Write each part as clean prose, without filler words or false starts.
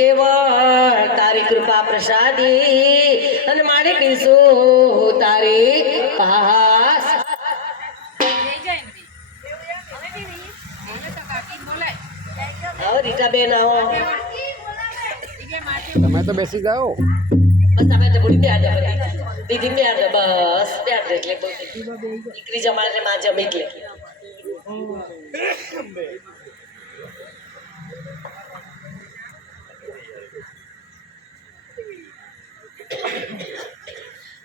કેવળ તારી કૃપા પ્રસાદી અને મારે પીશું તારી પાસ આવો રીટાબેન આવો તમે તો બેસી જાઓ બસ તમે તો ભૂલી ગયા દીદી બે બસ ત્યાં એટલે દીકરી જમાડે ને માં જમે એટલે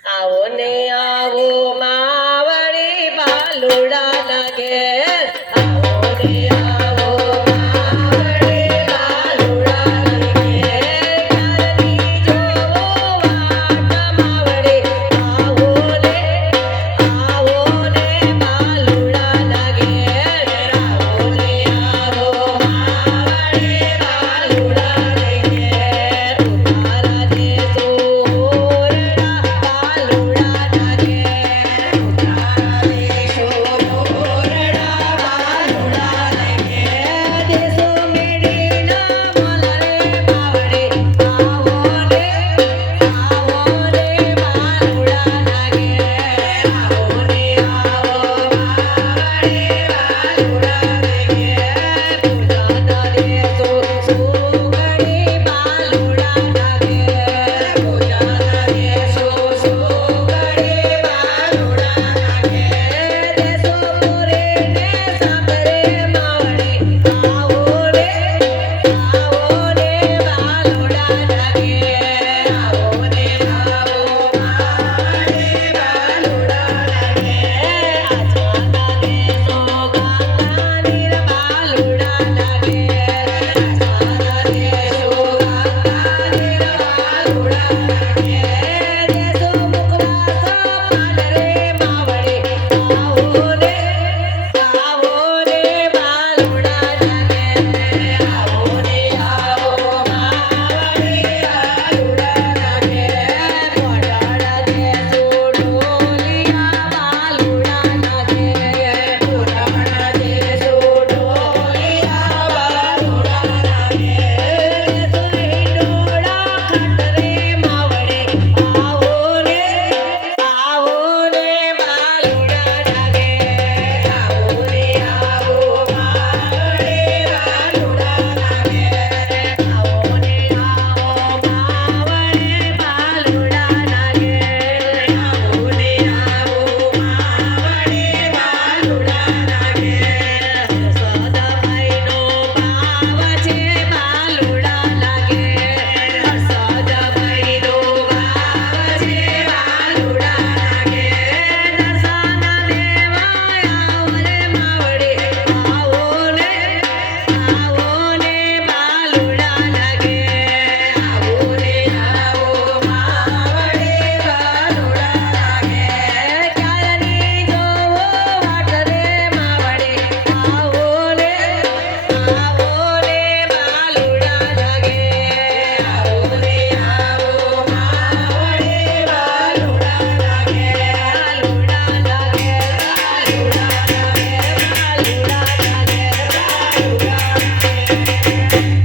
આવો ને આવો માવડી બાલુડા લાગે